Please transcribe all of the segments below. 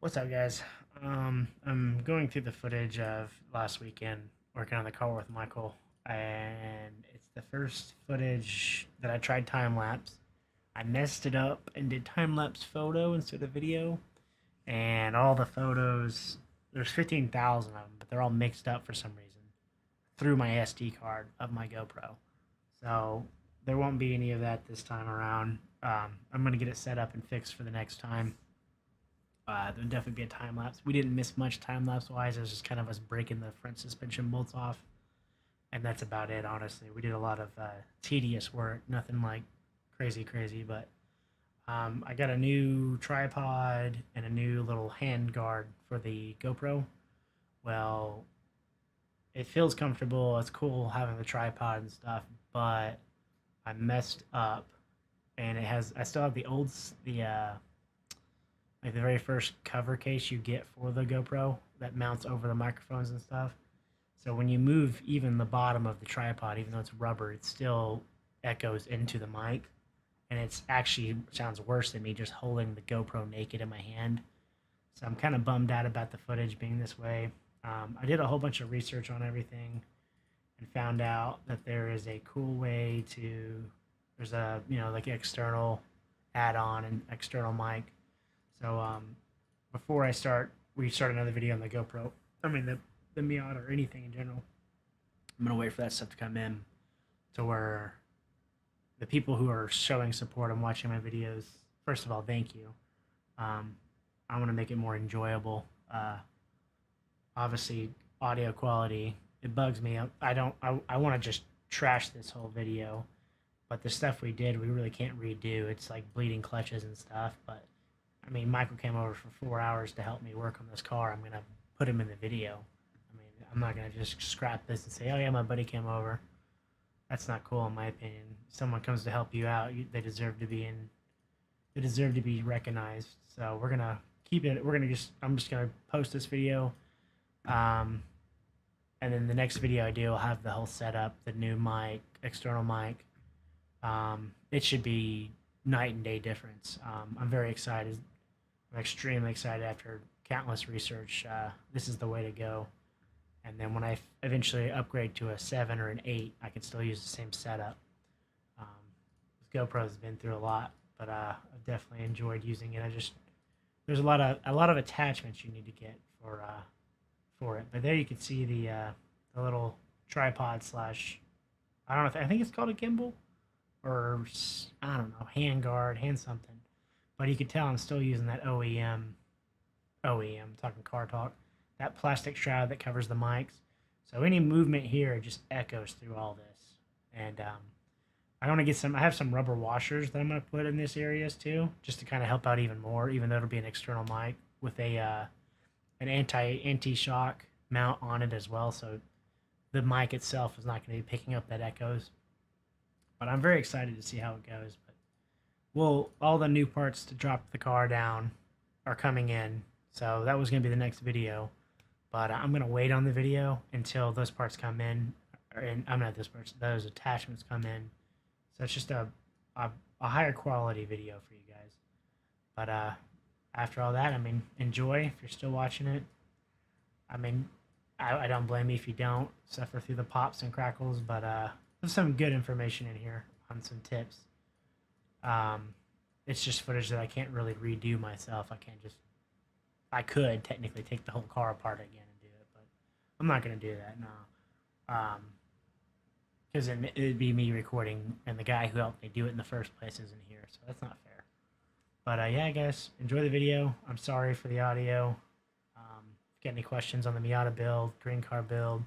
What's up, guys? I'm going through the footage of last weekend working on the car with Michael, and it's the first footage that I tried time lapse. I messed it up and did time lapse photo instead of video, and all the photos there's 15,000 of them, but they're all mixed up for some reason through my SD card of my GoPro. So there won't be any of that this time around. I'm gonna get it set up and fixed for the next time. There would definitely be a time lapse. We didn't miss much time lapse wise. It was just kind of us breaking the front suspension bolts off, and that's about it. Honestly, we did a lot of tedious work. Nothing like crazy, crazy. But I got a new tripod and a new little hand guard for the GoPro. Well, it feels comfortable. It's cool having the tripod and stuff, but I messed up, and it has. I still have the old the like the very first cover case you get for the GoPro that mounts over the microphones and stuff. So when you move even the bottom of the tripod, even though it's rubber, it still echoes into the mic, and it's actually sounds worse than me just holding the GoPro naked in my hand. So I'm kind of bummed out about the footage being this way. I did a whole bunch of research on everything and found out that there is a cool way to. There's a like external add-on and external mic. So before we start another video on the GoPro. I mean the Miata or anything in general. I'm gonna wait for that stuff to come in to where the people who are showing support and watching my videos. First of all, thank you. I want to make it more enjoyable. Obviously, audio quality it bugs me. I don't. I want to just trash this whole video, but the stuff we did, we really can't redo. It's like bleeding clutches and stuff, but I mean, Michael came over for 4 hours to help me work on this car. I'm gonna put him in the video. I mean, I'm not gonna just scrap this and say, "Oh yeah, my buddy came over." That's not cool, in my opinion. If someone comes to help you out, they deserve to be in. They deserve to be recognized. So we're gonna keep it. We're gonna just. I'm just gonna post this video, um, and then the next video I do, I'll have the whole setup, the new mic, external mic. It should be night and day difference. I'm very excited. I'm extremely excited after countless research. This is the way to go. And then when I eventually upgrade to a 7 or an 8, I can still use the same setup. Um, this GoPro's been through a lot, but I've definitely enjoyed using it. There's a lot of attachments you need to get for it. But there you can see the little tripod slash I don't know if I think it's called a gimbal or I don't know hand guard, hand something. But you can tell I'm still using that OEM, talking car talk, that plastic shroud that covers the mics. So any movement here just echoes through all this. And I want to get some. I have some rubber washers that I'm going to put in this areas too, just to kind of help out even more. Even though it'll be an external mic with a an anti shock mount on it as well, so the mic itself is not going to be picking up that echoes. But I'm very excited to see how it goes. But well, all the new parts to drop the car down are coming in, so that was going to be the next video. But I'm going to wait on the video until those parts come in, and I'm not those parts, those attachments come in. So it's just a higher quality video for you guys. But after all that, I mean, enjoy if you're still watching it. I mean, I don't blame you if you don't suffer through the pops and crackles, but there's some good information in here on some tips. It's just footage that I can't really redo myself. I can't just. I could technically take the whole car apart again and do it, but I'm not gonna do that now. Because it'd be me recording, and the guy who helped me do it in the first place isn't here, so that's not fair. But yeah, guys, enjoy the video. I'm sorry for the audio. If you got any questions on the Miata build, green car build,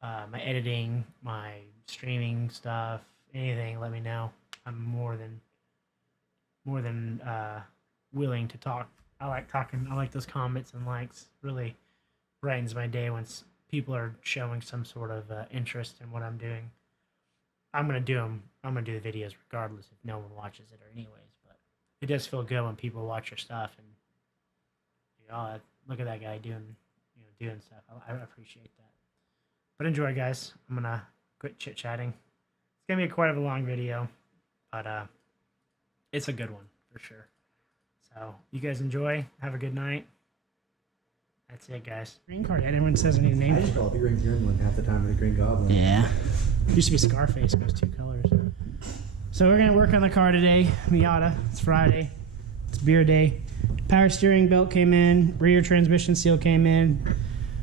my editing, my streaming stuff, anything, let me know. I'm more than willing to talk. I like talking. I like those comments and likes. Really brightens my day when people are showing some sort of interest in what I'm doing. I'm gonna do them. I'm gonna do the videos regardless if no one watches it or anyways. But it does feel good when people watch your stuff and look at that guy doing stuff. I appreciate that. But enjoy, guys. I'm gonna quit chit chatting. It's gonna be quite a long video, but it's a good one for sure. So you guys enjoy. Have a good night. That's it, guys. Green card. Everyone says I need a name. I just call it the Green Gremlin half the time, or the Green Goblin. Yeah. Used to be Scarface. Goes 2 colors. So we're gonna work on the car today. Miata. It's Friday. It's beer day. Power steering belt came in. Rear transmission seal came in,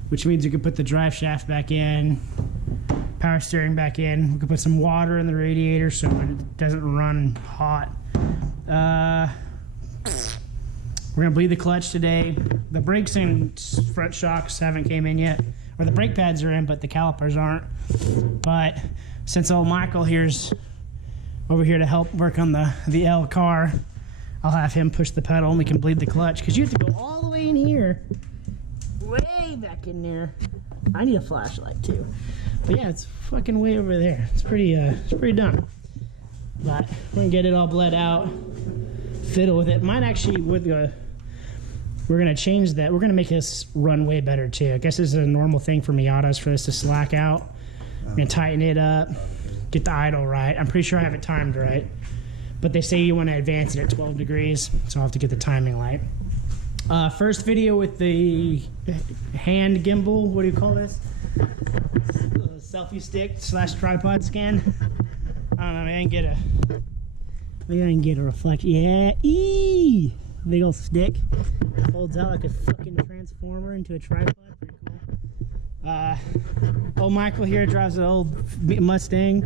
which means we could put the drive shaft back in. Power steering back in. We could put some water in the radiator so it doesn't run hot. We're gonna bleed the clutch today. The brakes and front shocks haven't came in yet, or the brake pads are in, but the calipers aren't. But since old Michael here's over here to help work on the L car, I'll have him push the pedal and we can bleed the clutch, because you have to go all the way in here, way back in there. I need a flashlight too. But yeah, it's fucking way over there. It's pretty dumb. But we're gonna get it all bled out, fiddle with it. Mine actually we're gonna change that. We're gonna make this run way better too. I guess this is a normal thing for Miatas for this to slack out. We're gonna tighten it up, get the idle right. I'm pretty sure I have it timed right. But they say you want to advance it at 12 degrees, so I'll have to get the timing right. First video with the hand gimbal. What do you call this? Selfie stick / tripod scan. I don't know. Maybe I can get a reflection. Yeah, big old stick. Folds out like a fucking transformer into a tripod. Pretty cool. Old Michael here drives an old Mustang,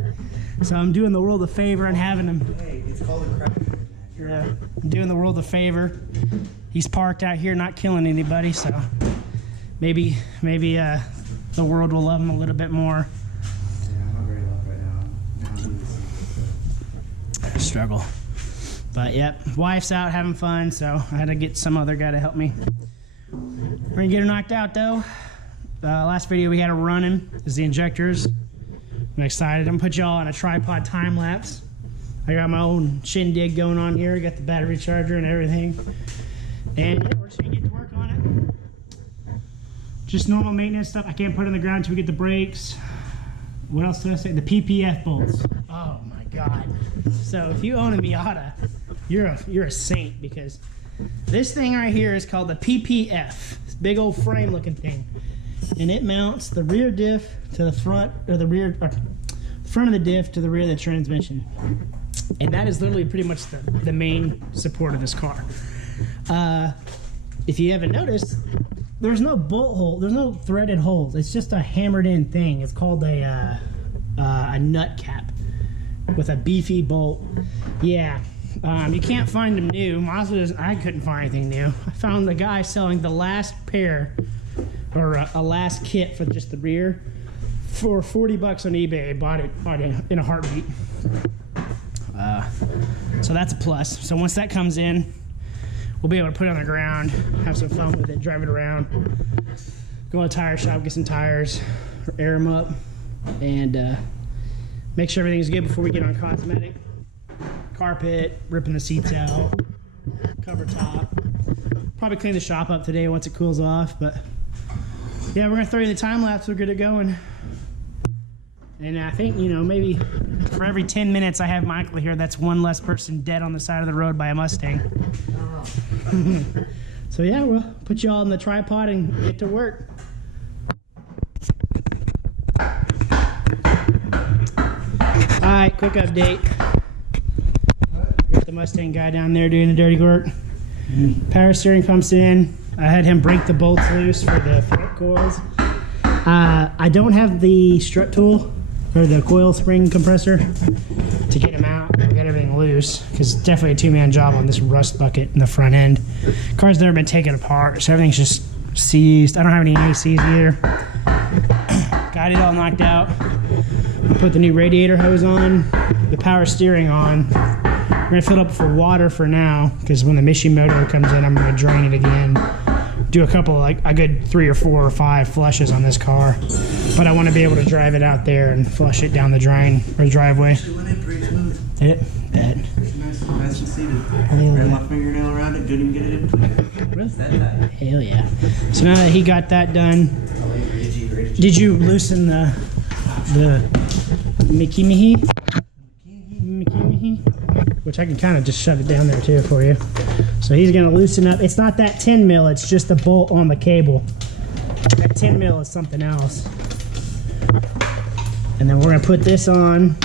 so I'm doing the world a favor and having him. Hey, it's called a crash. Yeah, I'm doing the world a favor. He's parked out here, not killing anybody, so maybe the world will love him a little bit more. Yeah, I'm not very loved right now. I'm doing the same. Struggle. But yep, wife's out having fun, so I had to get some other guy to help me. We're gonna get her knocked out though. Last video we had her running is the injectors. I'm excited. I'm gonna put y'all on a tripod time lapse. I got my own shindig going on here. I got the battery charger and everything. And yeah, we're just gonna get to work on it. Just normal maintenance stuff. I can't put it on the ground until we get the brakes. What else did I say? The PPF bolts. Oh my God. So if you own a Miata, you're a saint, because this thing right here is called the PPF. This big old frame looking thing. And it mounts the rear diff to the front, or the rear, or front of the diff to the rear of the transmission. And that is literally pretty much the main support of this car. If you haven't noticed, there's no bolt hole, there's no threaded holes. It's just a hammered in thing. It's called a nut cap with a beefy bolt. Yeah, you can't find them new. Mazda doesn't, I couldn't find anything new. I found the guy selling the last pair, or a last kit for just the rear, for 40 bucks on eBay. I bought it in a heartbeat. So that's a plus. So once that comes in, we'll be able to put it on the ground, have some fun with it, drive it around, go to a tire shop, get some tires, air them up, and make sure everything's good before we get on cosmetic. Carpet, ripping the seats out, cover top. Probably clean the shop up today once it cools off, but yeah, we're gonna throw you the time lapse. We're good to go, and I think, you know, maybe for every 10 minutes I have Michael here, that's one less person dead on the side of the road by a Mustang. So yeah, we'll put you all on the tripod and get to work. Alright, quick update. Got the Mustang guy down there doing the dirty work. Power steering pumps in. I had him break the bolts loose for the front coils. I don't have the strut tool, or the coil spring compressor, to get them out and get everything loose, because it's definitely a two-man job on this rust bucket in the front end. Car's never been taken apart, so everything's just seized. I don't have any ACs either. Got it all knocked out. Put the new radiator hose on, the power steering on. We're gonna fill it up for water for now, because when the Mishimoto comes in, I'm gonna drain it again. Do a couple, like a good 3 or 4 or 5 flushes on this car, but I want to be able to drive it out there and flush it down the drain or driveway. Actually went in pretty smooth. Did it? Bet. Nice and seated. Ran my fingernail around it, didn't even get it in between. Really? Hell yeah. So now that he got that done, did you loosen the Mickey Mihi? Which I can kind of just shove it down there too for you. So he's gonna loosen up. It's not that 10 mil, it's just the bolt on the cable. That 10 mil is something else. And then we're gonna put this on.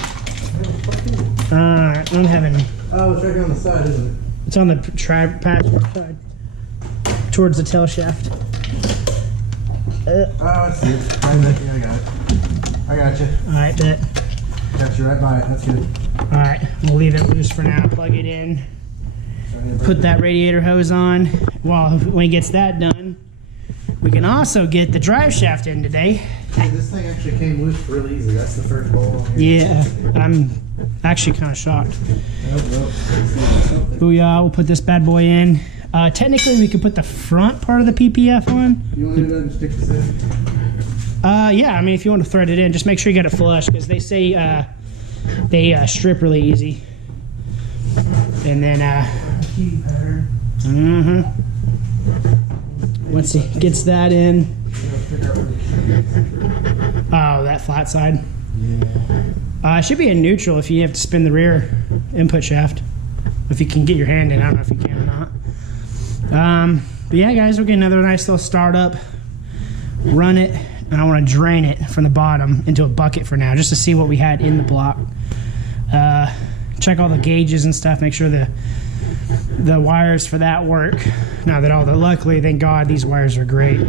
I'm having. Oh, it's right here on the side, isn't it? It's on the passenger side, towards the tail shaft. Oh, I see it. I got it. I got you. All right, bet. Got you right by it. That's good. All right, we'll leave it loose for now. Plug it in. Put that radiator hose on. Well, when he gets that done, we can also get the drive shaft in today. Hey, this thing actually came loose really easy. That's the first bowl on here. Yeah, I'm actually kind of shocked. Nope. Booyah, we'll put this bad boy in. Technically, we could put the front part of the PPF on. You want to do that and stick this in? Yeah, I mean, if you want to thread it in, just make sure you get it flush, because they say they strip really easy. And then, once he gets that in, oh, that flat side. Yeah. It should be in neutral if you have to spin the rear input shaft. If you can get your hand in, I don't know if you can or not. But yeah, guys, we're getting another nice little startup. Run it, and I want to drain it from the bottom into a bucket for now, just to see what we had in the block. Check all the gauges and stuff. Make sure the wires for that work. Now that luckily, thank God, these wires are great.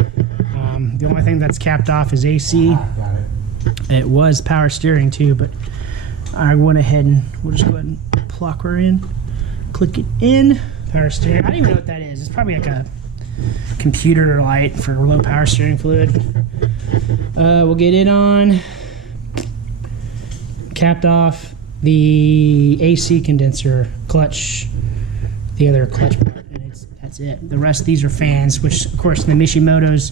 The only thing that's capped off is AC. Got it. It was power steering too, but I went ahead and we'll just go ahead and plug her in. Click it in. Power steering. I don't even know what that is. It's probably like a computer light for low power steering fluid. We'll get it on. Capped off the AC condenser clutch, the other clutch part, and that's it. The rest of these are fans, which of course the Mishimoto's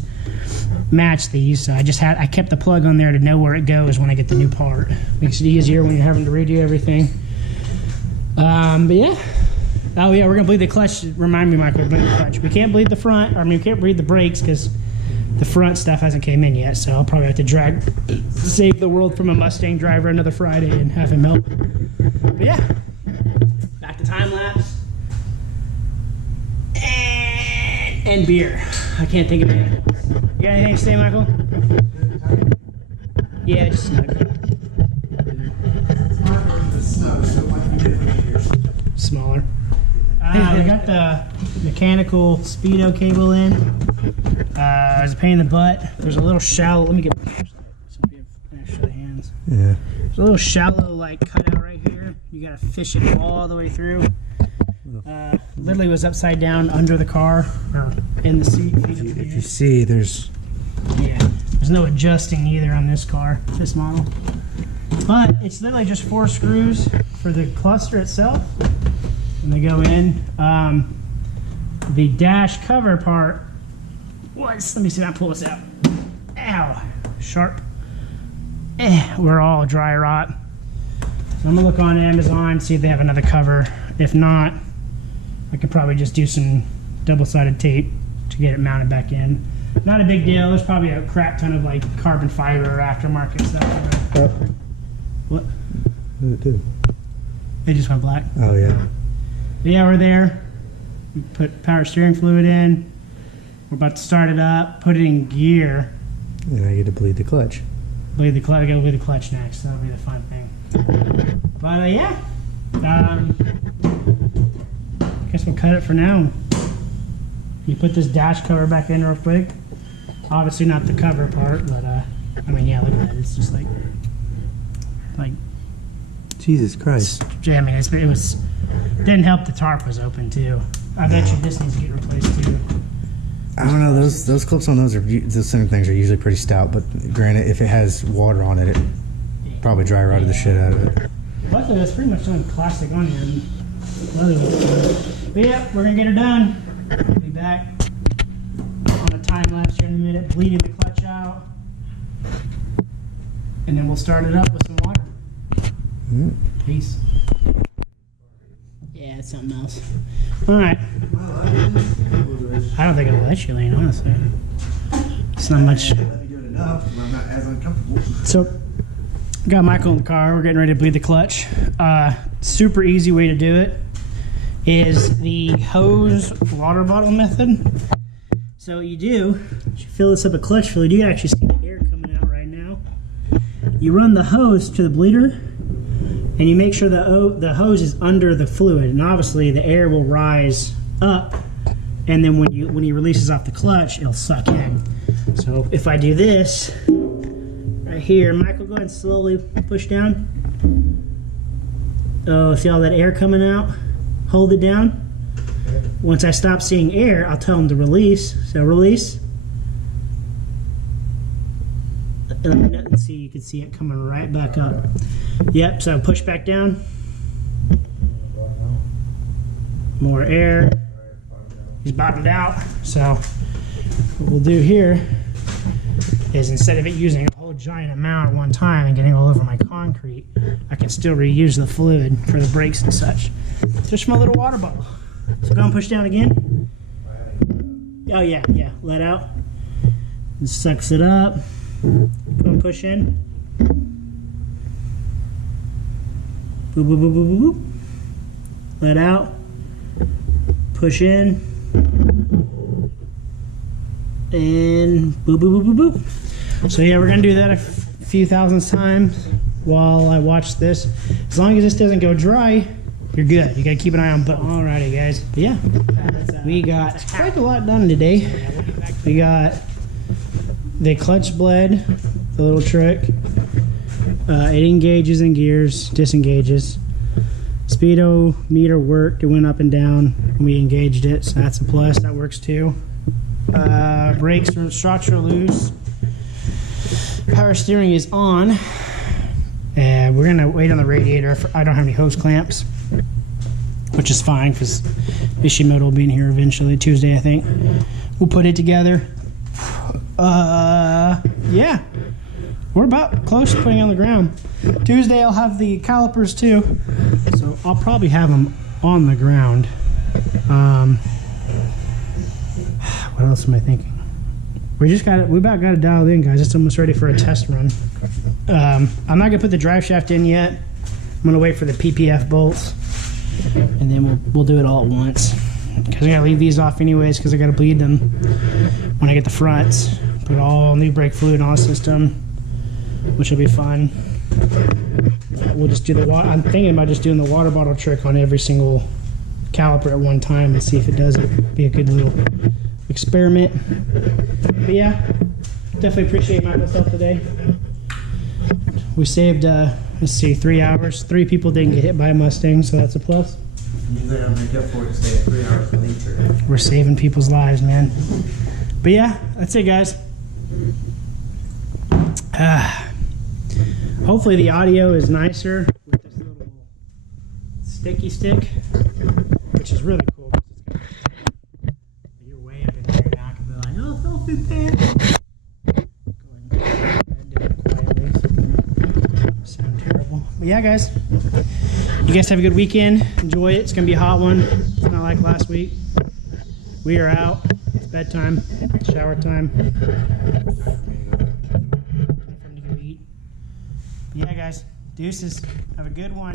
match these. So I kept the plug on there to know where it goes when I get the new part. Makes it easier when you're having to redo everything. But yeah. Oh yeah, we're gonna bleed the clutch. Remind me, Michael, bleed the clutch. We can't bleed the front. We can't bleed the brakes because the front stuff hasn't came in yet. So I'll probably have to save the world from a Mustang driver another Friday and have him help. But yeah, back to time lapse and beer. I can't think of anything. You got anything to say, Michael? Yeah, just smaller. We got the mechanical speedo cable in. It's a pain in the butt. There's a little shallow. Let me get my flashlight so we have extra hands. Yeah. There's a little shallow like cutout right here. You gotta fish it all the way through. Literally was upside down under the car or in the seat. If you see, there's no adjusting either on this car, this model. But it's literally just 4 screws for the cluster itself. And they go in. The dash cover part was, let me see if I pull this out. Ow, sharp. We're all dry rot. So I'm gonna look on Amazon, see if they have another cover. If not, I could probably just do some double-sided tape to get it mounted back in. Not a big deal. There's probably a crap ton of like carbon fiber or aftermarket stuff. What? What did it do? It just went black. Oh yeah. But yeah, we're there. We put power steering fluid in. We're about to start it up, put it in gear. And I get to bleed the clutch. Bleed the clutch. I gotta bleed the clutch next. That'll be the fun thing. But yeah. Guess we'll cut it for now. You put this dash cover back in real quick. Obviously not the cover part, but I mean, yeah, look at that. It's just like Jesus Christ. Yeah, I mean, it was didn't help the tarp was open too. I bet you this needs to get replaced too. I don't know. Those clips on those same things are usually pretty stout, but granted, if it has water on it, it probably dry rotted the shit out of it. Luckily, that's pretty much done plastic on here. But yeah, we're gonna get her done. Be back on a time lapse here in a minute, bleeding the clutch out, and then we'll start it up with some water. Peace. Yeah, it's something else. All right. I don't think it'll let you lean, honestly. It's not much. So, got Michael in the car. We're getting ready to bleed the clutch. Super easy way to do it is the hose water bottle method. So what you do, you fill this up with clutch fluid, you can actually see the air coming out right now. You run the hose to the bleeder, and you make sure the hose is under the fluid, and obviously the air will rise up, and then when he releases off the clutch, it'll suck in. So if I do this right here, Michael, go ahead and slowly push down. Oh, see all that air coming out? Hold it down. Once I stop seeing air, I'll tell him to release. So release. And see, you can see it coming right back up. Yep, so push back down. More air. He's bottomed out. So what we'll do here is, instead of it using a whole giant amount at one time and getting all over my concrete, I can still reuse the fluid for the brakes and such. Just from a little water bottle. So go and push down again. Oh yeah, let out. It sucks it up. Go and push in. Boop, boop, boop, boop, boop. Let out. Push in. And boop, boop, boop, boop, boop. So yeah, we're gonna do that a few thousand times while I watch this. As long as this doesn't go dry, you're good. You gotta keep an eye on buttons. Alrighty, guys. But yeah, we got quite a lot done today. We got the clutch bled, the little trick. It engages and gears, disengages. Speedometer worked. It went up and down when we engaged it, so that's a plus. That works too. Brakes are shocks are loose. Power steering is on. We're gonna wait on the radiator. I don't have any hose clamps, which is fine because Ishimoto will be in here eventually Tuesday, I think. We'll put it together. Yeah, we're about close to putting it on the ground. Tuesday I'll have the calipers too, so I'll probably have them on the ground. What else am I thinking? We about got it dialed in, guys. It's almost ready for a test run. I'm not gonna put the drive shaft in yet. I'm gonna wait for the PPF bolts, and then we'll do it all at once. Because I gotta leave these off anyways, because I gotta bleed them when I get the fronts. Put all new brake fluid in all the system, which will be fun. We'll just do the I'm thinking about just doing the water bottle trick on every single caliper at one time and see if it does it. Be a good little experiment. But yeah, definitely appreciate Michael's help today. We saved, let's see, 3 hours. 3 people didn't get hit by a Mustang, so that's a plus. Usually I'll make up for it, stay 3 hours from each trip. We're saving people's lives, man. But yeah, that's it, guys. Hopefully the audio is nicer with this little sticky stick, which is really cool. You're way up in there now. I can be like, oh, don't do that. Go ahead and do it quietly. Sound terrible. But yeah, guys. You guys have a good weekend. Enjoy it. It's going to be a hot one. It's not like last week. We are out. It's bedtime. Shower time. Yeah, guys. Deuces. Have a good one.